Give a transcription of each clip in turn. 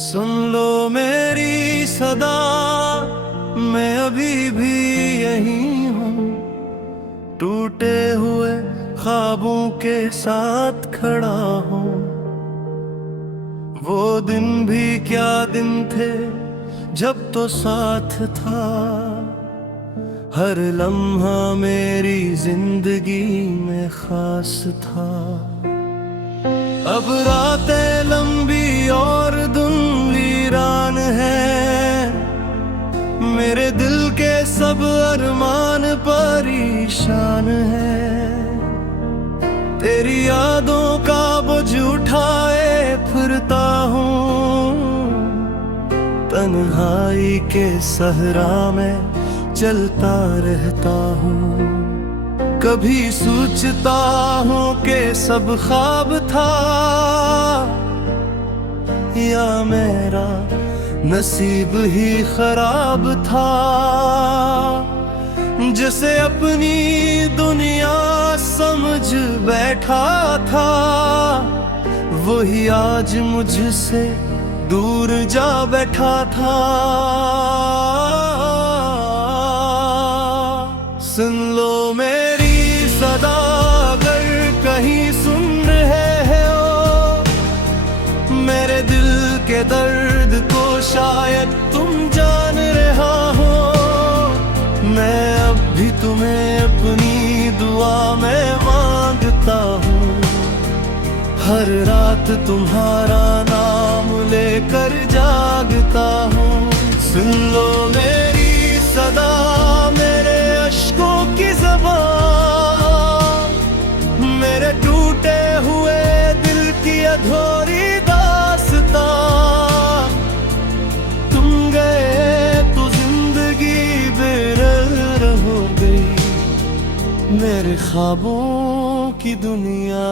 सुन लो मेरी सदा, मैं अभी भी यही हूँ, टूटे हुए ख्वाबों के साथ खड़ा हूँ। वो दिन भी क्या दिन थे जब तो साथ था, हर लम्हा मेरी जिंदगी में खास था। अब रातें लंबी और दिन वीरान है, मेरे दिल के सब अरमान परेशान है। तेरी यादों का बोझ उठाए फिरता हूँ, तन्हाई के सहरा में चलता रहता हूँ। कभी सोचता हूँ कि सब ख्वाब था, या मेरा नसीब ही खराब था। जिसे अपनी दुनिया समझ बैठा था, वही आज मुझसे दूर जा बैठा था। सुन लो मेरी सदा, अगर कहीं सुन रहे हो मेरे दिल के दर्द को, शायद तुम जान रहा हो। मैं अब भी तुम्हें अपनी दुआ में मांगता हूँ, हर रात तुम्हारा नाम लेकर जागता हूँ। सुन लो मेरी सदा, मेरे अश्कों की ज़बान, मेरे टूटे हुए दिल की अधूरी दास्तां। तुम गए तो जिंदगी बेरहम हो गई, मेरे ख्वाबों की दुनिया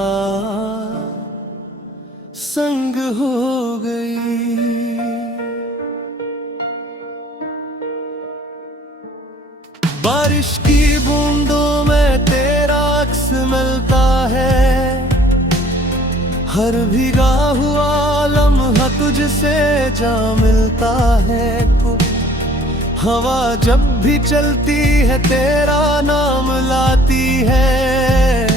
संग हो गई। बारिश की बूंदों में तेरा अक्स मिलता है, हर भीगा हुआ लम्हा तुझसे जा मिलता है। हवा जब भी चलती है तेरा नाम लाती है,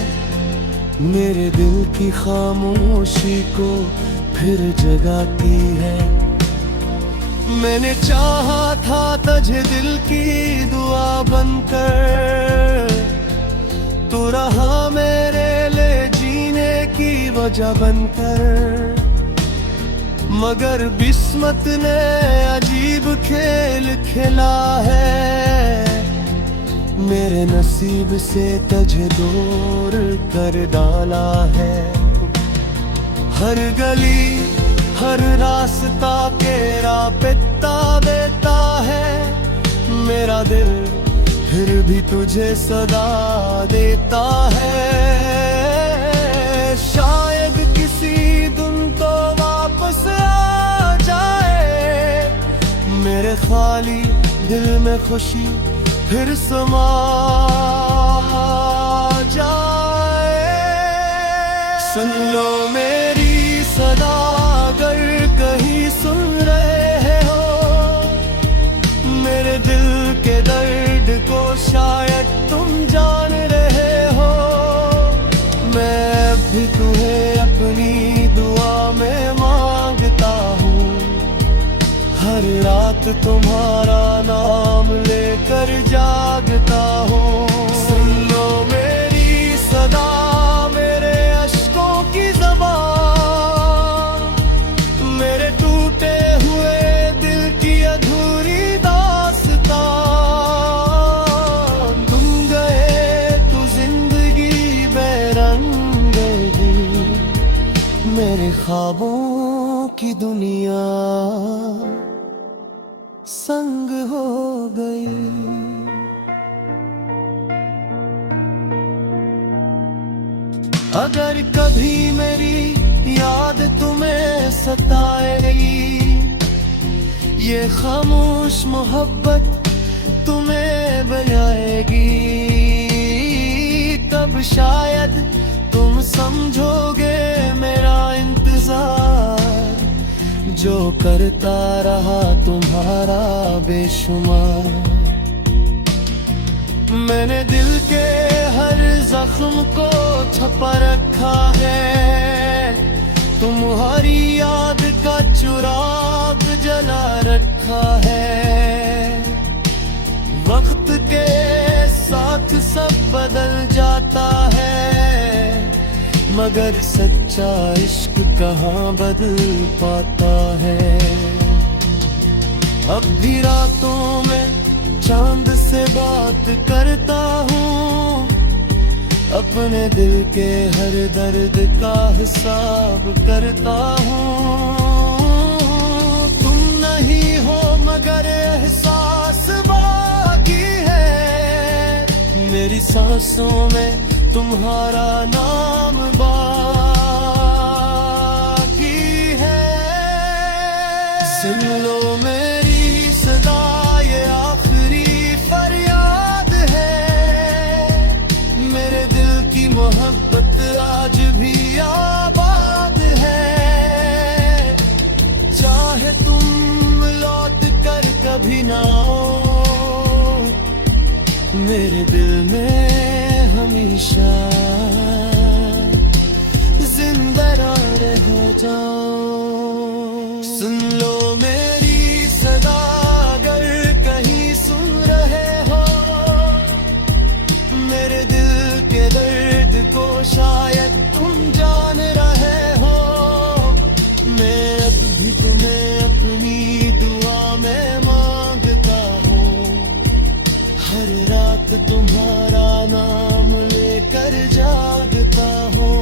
मेरे दिल की खामोशी को फिर जगाती है। मैंने चाहा था तुझे दिल की दुआ बनकर, तू रहा मेरे लिए जीने की वजह बनकर। मगर किस्मत ने अजीब खेल खेला है, मेरे नसीब से तुझे दूर कर डाला है। हर गली हर रास्ता तेरा पिता देता है, मेरा दिल फिर भी तुझे सदा देता है। शायद किसी दिन तो वापस आ जाए, मेरे खाली दिल में खुशी फिर समा जाए। सुन लो मेरी सदा, अगर कहीं सुन रहे हो मेरे दिल के दर्द को, शायद तुम जान रहे हो। मैं भी तुम्हें अपनी दुआ में मांगता हूँ, हर रात तुम्हारा नाम लेकर जागता हूँ। सुन लो मेरी सदा, मेरे अश्कों की ज़बान, मेरे टूटे हुए दिल की अधूरी दास्तां। तुम गए तो जिंदगी बेरंग गई, मेरे ख्वाबों की दुनिया संग हो गई। अगर कभी मेरी याद तुम्हें सताएगी, ये खामोश मोहब्बत तुम्हें बजाएगी, तब शायद तुम समझोगे मेरा इंतजार। जो करता रहा तुम्हारा बेशुमार। मैंने दिल के हर जख्म को छपा रखा है, तुम्हारी याद का चिराग जला रखा है। वक्त के साथ सब बदल जाता है, मगर सच्चा इश्क कहाँ बदल पाता है। अब भी रातों में चांद से बात करता हूँ, अपने दिल के हर दर्द का हिसाब करता हूँ। तुम नहीं हो मगर एहसास बाकी है, मेरी सांसों में तुम्हारा नाम बाकी है। सुन लो मेरी सदा, ये आखिरी फरियाद है, मेरे दिल की मोहब्बत आज भी आबाद है। चाहे तुम लौट कर कभी ना आओ, मेरे दिल में हमेशा जिंदा रह जाओ। सुन लो मेरी सदा, अगर कहीं सुन रहे हो, मेरे दिल के दर्द को शायद तुम जान रहे हो। मैं अब भी तुम्हें अपनी दुआ में मांगता हूँ, हर रात तुम्हारा नाम लेकर जागता हूँ।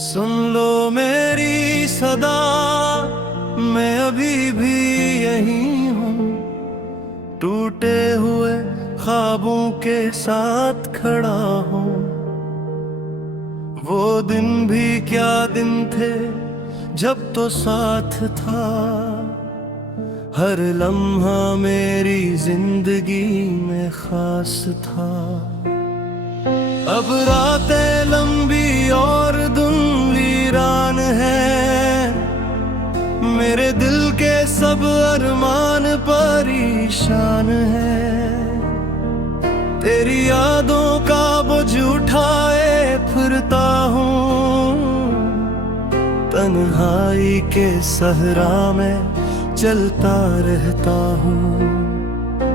सुन लो मेरी सदा, मैं अभी भी यही हूँ, टूटे हुए ख्वाबों के साथ खड़ा हूँ। वो दिन भी क्या दिन थे जब तो साथ था, हर लम्हा मेरी जिंदगी में खास था। अब रातें लंबी और दिन वीरान है, मेरे दिल के सब अरमान परेशान है। तेरी यादों का बोझ उठाए फिरता हूँ, तन्हाई के सहरा में चलता रहता हूँ।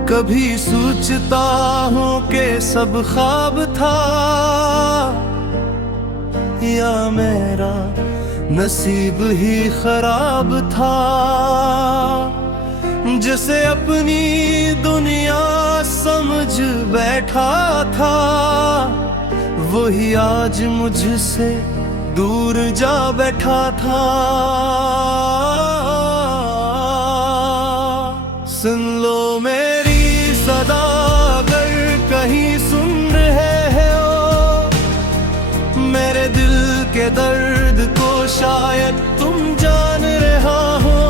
कभी सोचता हूँ कि सब ख्वाब था, या मेरा नसीब ही खराब था। जिसे अपनी दुनिया समझ बैठा था, वही आज मुझसे दूर जा बैठा था। सुन लो मेरी सदा, अगर कहीं सुन रहे हो, मेरे दिल के दर्द को शायद तुम जान रहा हो।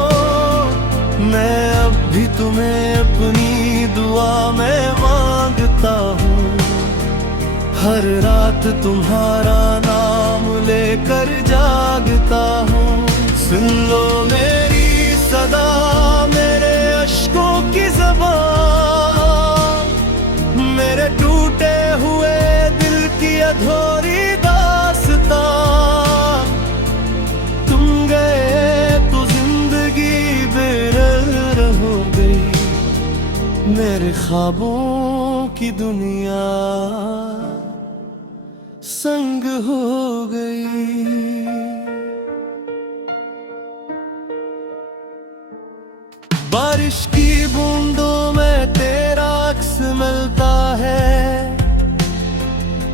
मैं अब भी तुम्हें अपनी दुआ में मांगता हूँ, हर रात तुम्हारा नाम लेकर जागता हूँ। सुन लो मेरी सदा, मेरे अश्कों की ज़बान, मेरे टूटे हुए दिल की अधूरी दास्तां। तुम गए तो जिंदगी बेरहम हो गई, मेरे ख्वाबों की दुनिया संग हो गई। बारिश की बूंदों में तेरा अक्स मिलता है,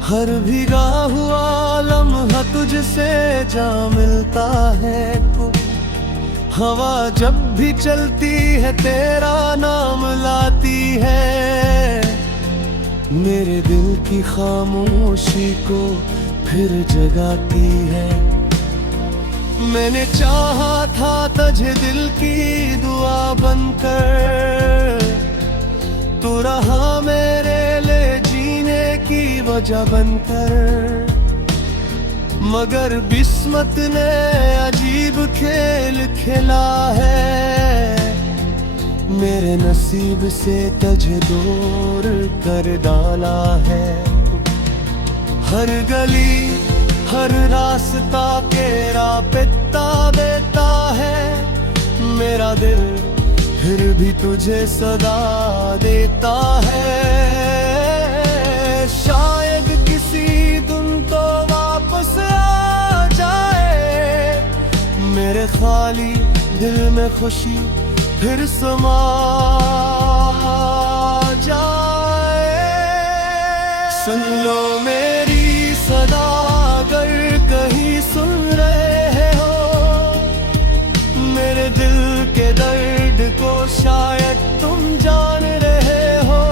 हर भीगा हुआ लम्हा तुझसे जा मिलता है। हवा जब भी चलती है तेरा नाम लाती है, मेरे दिल की खामोशी को फिर जगाती है। मैंने चाहा था तुझे दिल की दुआ बनकर, तू रहा मेरे लिए जीने की वजह बनकर। मगर किस्मत ने अजीब खेल खेला है, मेरे नसीब से तुझे दूर कर डाला है। हर गली हर रास्ता तेरा पिता देता है, मेरा दिल फिर भी तुझे सदा देता है। शायद किसी दिन तो वापस आ जाए, मेरे खाली दिल में खुशी फिर समा जाए। सुन लो मेरी सदा अगर कहीं सुन रहे हो, मेरे दिल के दर्द को शायद तुम जान रहे हो।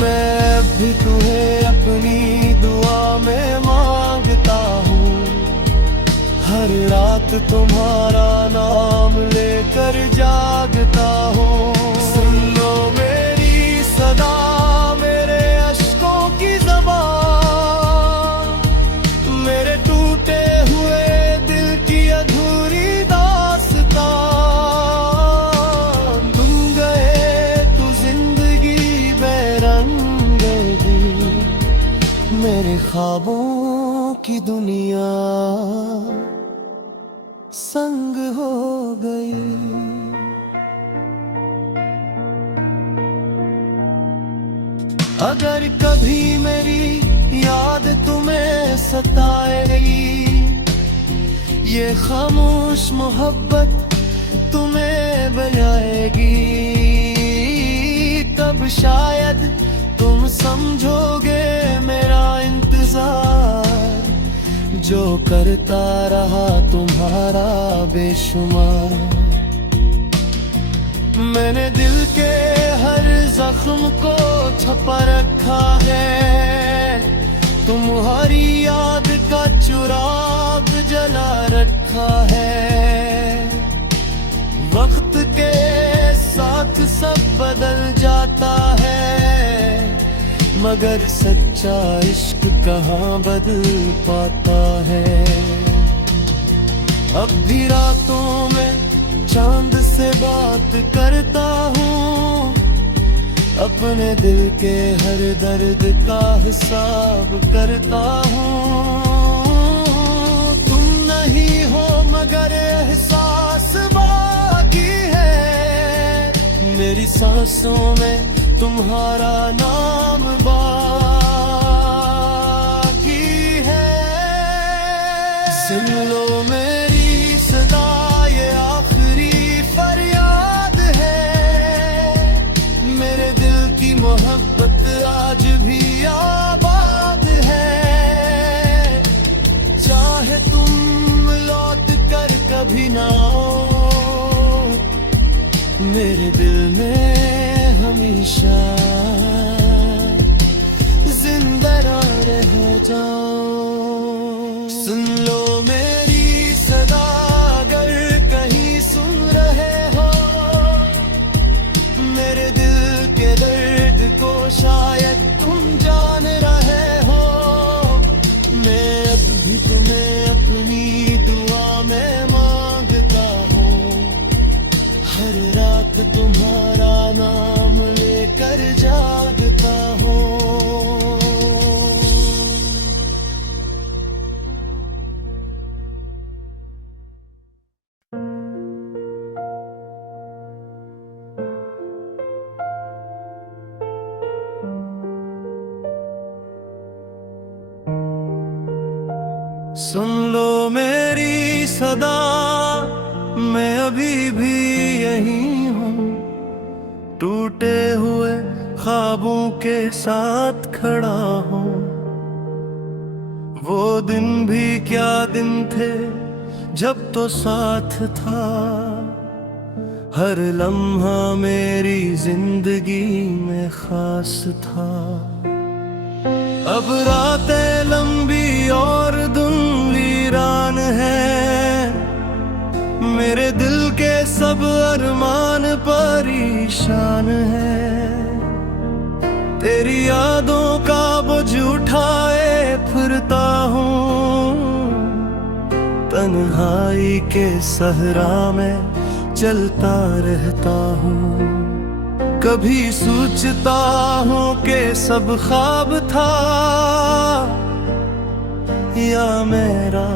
मैं भी तुम्हें अपनी दुआ में मांगता हूँ, हर रात तुम्हारा नाम लेकर जागता हूँ। सुन लो मेरी सदा मेरे अश्कों की ज़बान, मेरे टूटे हुए दिल की अधूरी दास्तान। तुम गए तो जिंदगी बेरंग दी, मेरे ख्वाबों की दुनिया संग हो गई। अगर कभी मेरी याद तुम्हें सताएगी, ये खामोश मोहब्बत तुम्हें बजाएगी, तब शायद तुम समझोगे मेरा इंतजार, जो करता रहा तुम्हारा बेशुमार। मैंने दिल के हर जख्म को छपा रखा है, तुम्हारी याद का चिराग जला रखा है। वक्त के साथ सब बदल जाता है, मगर सच्चा इश्क कहाँ बदल पाता है। अब भी रातों में चांद से बात करता हूँ, अपने दिल के हर दर्द का हिसाब करता हूँ। तुम नहीं हो मगर एहसास बाकी है, मेरी सांसों में तुम्हारा नाम बाकी है। सुन लो मेरी सदा ये आखिरी फरियाद है, मेरे दिल की मोहब्बत आज भी आबाद है। चाहे तुम लौट कर कभी ना आओ, मेरे दिल में हमेशा जिंदा रह जाओ। सुन लो मेरी सदा अगर कहीं सुन रहे हो, मेरे दिल के दर्द को शायद तुम जान रहे हो। मैं अब भी तुम्हें अपनी दुआ में मांगता हूँ, हर रात तुम्हारा नाम लेकर जागता हूँ। सुन लो मेरी सदा, मैं अभी भी यहीं हूँ, टूटे हुए ख्वाबों के साथ खड़ा हूँ। वो दिन भी क्या दिन थे जब तो साथ था, हर लम्हा मेरी जिंदगी में खास था। अब रातें लंबी और दिन वीरान है, मेरे दिल के सब अरमान परेशान है। तेरी यादों का बोझ उठाए फिरता हूँ, तन्हाई के सहरा में चलता रहता हूँ। कभी सोचता हूँ कि सब ख्वाब था, या मेरा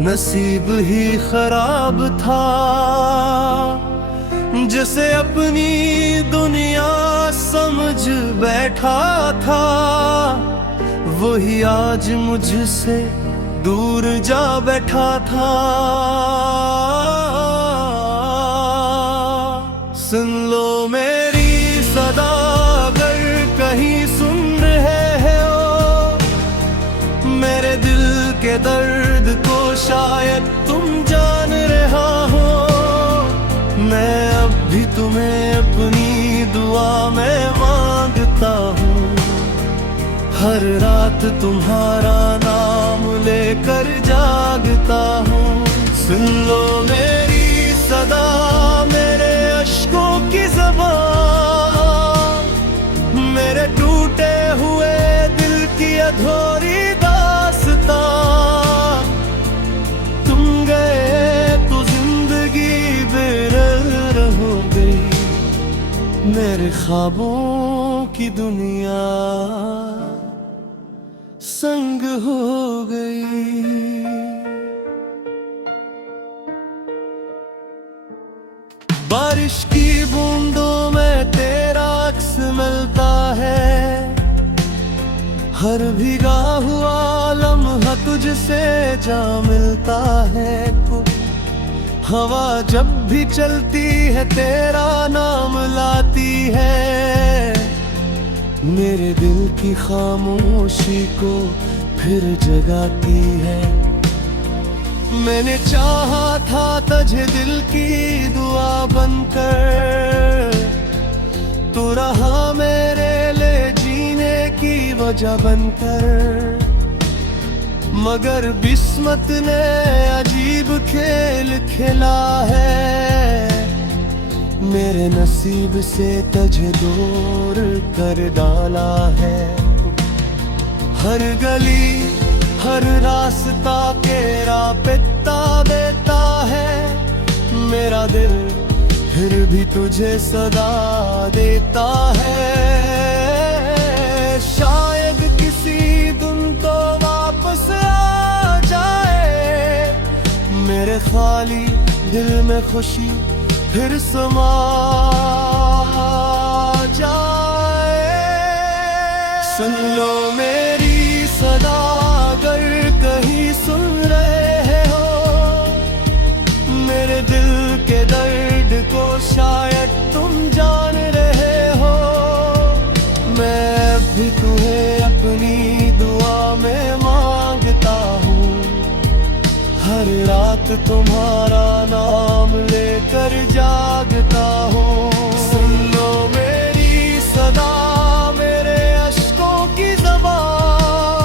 नसीब ही खराब था। जिसे अपनी दुनिया समझ बैठा था, वही आज मुझसे दूर जा बैठा था। सुन लो मेरी सदा, अगर कहीं सुन रहे हो मेरे दिल के दर्द को, शायद तुम जान रहा हो। मैं अब भी तुम्हें अपनी दुआ में मांगता हूँ, हर रात तुम्हारा नाम लेकर जागता हूँ। सुन लो मेरी सदा, मेरे अश्कों की ज़बान, मेरे टूटे हुए दिल की अधूरी दास्तां। तुम गए तो जिंदगी बेरहम हो गई, मेरे ख्वाबों की दुनिया संग हो गई। बारिश की बूंदों में तेरा अक्स मिलता है, हर भीगा हुआ लम्हा तुझसे जा मिलता है। हवा जब भी चलती है तेरा नाम लाती है, मेरे दिल की खामोशी को फिर जगाती है। मैंने चाहा था तुझे दिल की दुआ बनकर, तू रहा मेरे लिए जीने की वजह बनकर। मगर किस्मत ने अजीब खेल खेला है, मेरे नसीब से तुझे दूर कर डाला है। हर गली हर रास्ता तेरा पिता देता है, मेरा दिल फिर भी तुझे सदा देता है। शायद किसी दिन तो वापस आ जाए, मेरे खाली दिल में खुशी फिर समा जाए। सुन लो मेरी सदा, अगर कहीं सुन रहे हो मेरे दिल के दर्द को, शायद तुम जान रहे हो। मैं भी तुम्हें अपनी दुआ में मांगता हूँ, हर रात तुम्हारा नाम लेकर जागता हूँ। सुन लो मेरी सदा, मेरे अश्कों की ज़बान,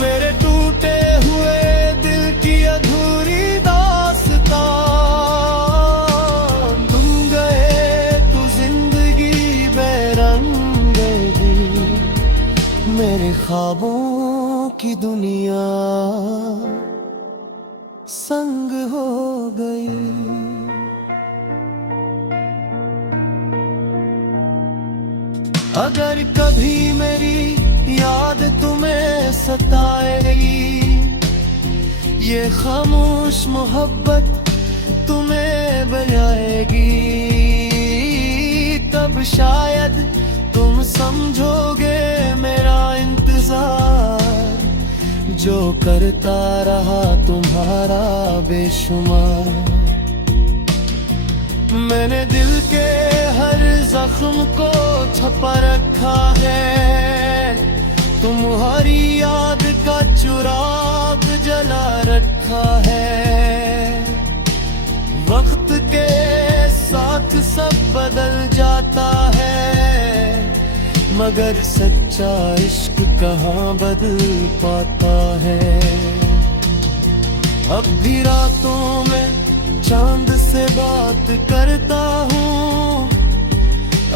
मेरे टूटे हुए दिल की अधूरी दास्तां। तुम गए तो जिंदगी बेरंग गई, मेरे ख्वाबों की दुनिया संग हो गई। अगर कभी मेरी याद तुम्हें सताएगी, ये खामोश मोहब्बत तुम्हें बजाएगी, तब शायद तुम समझोगे मेरा इंतजार, जो करता रहा तुम्हारा बेशुमार। मैंने दिल के हर जख्म को छपा रखा है, तुम्हारी याद का चिराग जला रखा है। वक्त के साथ सब बदल जाता है, मगर सच्चा इश्क कहाँ बदल पाता है। अब भी रातों में चांद से बात करता हूँ,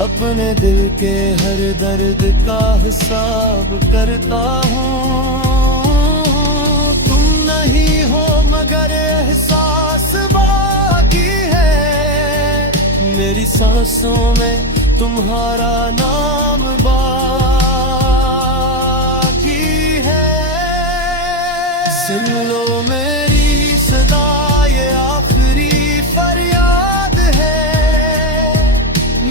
अपने दिल के हर दर्द का हिसाब करता हूँ। तुम नहीं हो मगर एहसास बाकी है, मेरी सांसों में तुम्हारा नाम बाकी है। सुन लो मेरी सदा, ये आखिरी फरियाद है,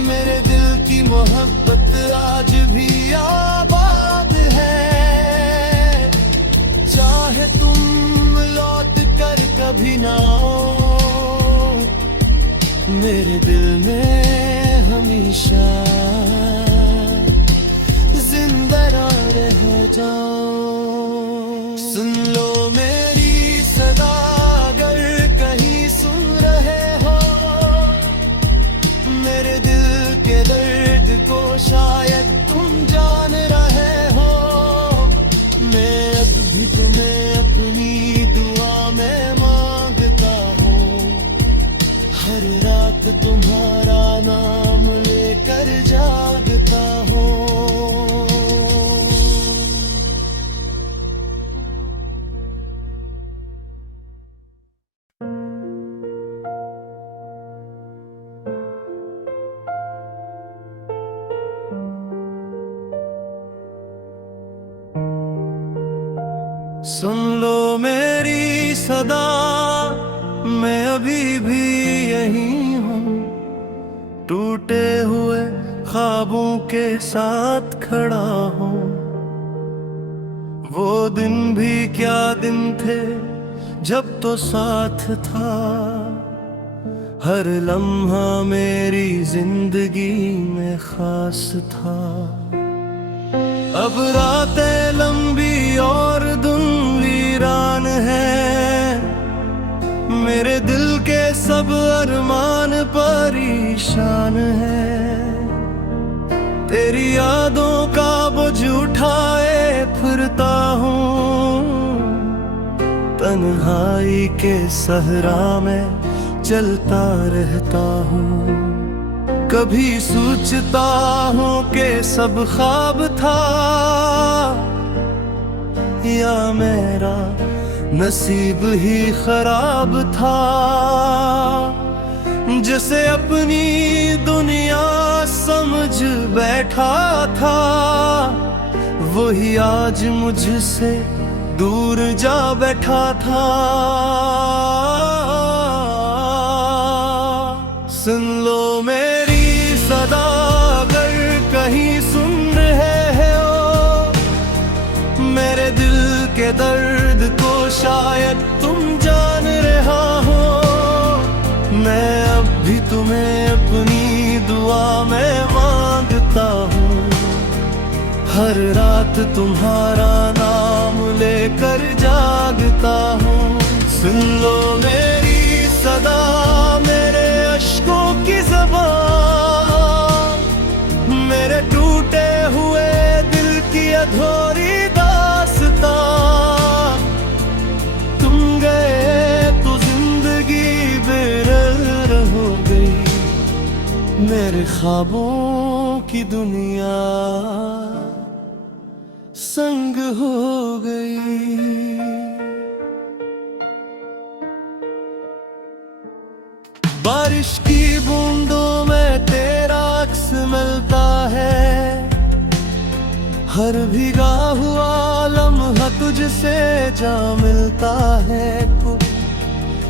मेरे दिल की मोहब्बत आज भी आबाद है। चाहे तुम लौट कर कभी ना आओ, मेरे दिल में हमेशा जिंदा रह जाओ। सुन लो मेरी सदा, अगर कहीं सुन रहे हो, मेरे दिल के दर्द को शायद तुम जान रहे हो। मैं अब भी तुम्हें अपनी दुआ में मांगता हूँ, हर रात तुम्हारा नाम लेकर जागता हूँ। सुन लो मेरी सदा, मैं अभी भी यही हूँ, टूटे हुए ख्वाबों के साथ खड़ा हूँ। वो दिन भी क्या दिन थे जब तो साथ था, हर लम्हा मेरी जिंदगी में खास था। अब रातें लंबी और दिन वीरान है, मेरे दिल के सब अरमान परेशान है। तेरी यादों का बोझ उठाए फिरता हूँ, तन्हाई के सहरा में चलता रहता हूँ। कभी सोचता हूँ कि सब ख्वाब था, या मेरा नसीब ही खराब था। जिसे अपनी दुनिया समझ बैठा था, वही आज मुझसे दूर जा बैठा था। सुन लो मेरी सदा, अगर कहीं सुन रहे हो, मेरे दिल के दर्द को शायद तुम जान रहा हो। मैं अब भी तुम्हें अपनी दुआ में मांगता हूँ, हर रात तुम्हारा नाम लेकर जागता हूँ। सुन लो मेरी सदा, मेरे अश्कों की ज़बान, मेरे टूटे हुए दिल की अधूरी दास्तां। तुम गए तो जिंदगी बेरहम हो गई, मेरे ख्वाबों की दुनिया संग हो गई। बारिश की बूंदों में तेरा अक्स मिलता है, हर भीगा हुआ लम्हा तुझसे जा मिलता है।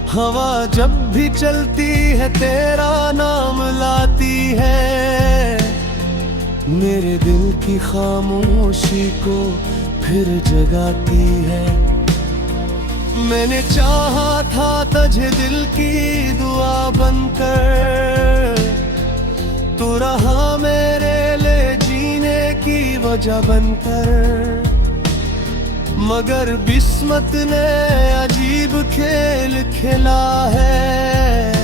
हवा जब भी चलती है तेरा नाम लाती है, मेरे दिल की खामोशी को फिर जगाती है। मैंने चाहा था तुझे दिल की दुआ बनकर, तू रहा मेरे लिए जीने की वजह बनकर। मगर किस्मत ने अजीब खेल खेला है,